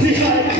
He had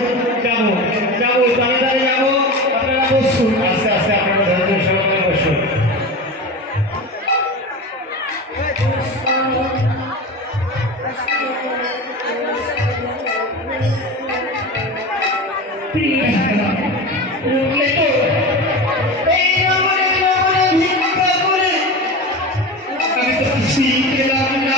যাব দাঁড়িয়ে দাঁড়িয়ে যাব। আপনারা বসুন। আস্তে আস্তে, আপনারা ধৈর্য সহকারে বসুন। আমি তো কিছুই পেলাম না।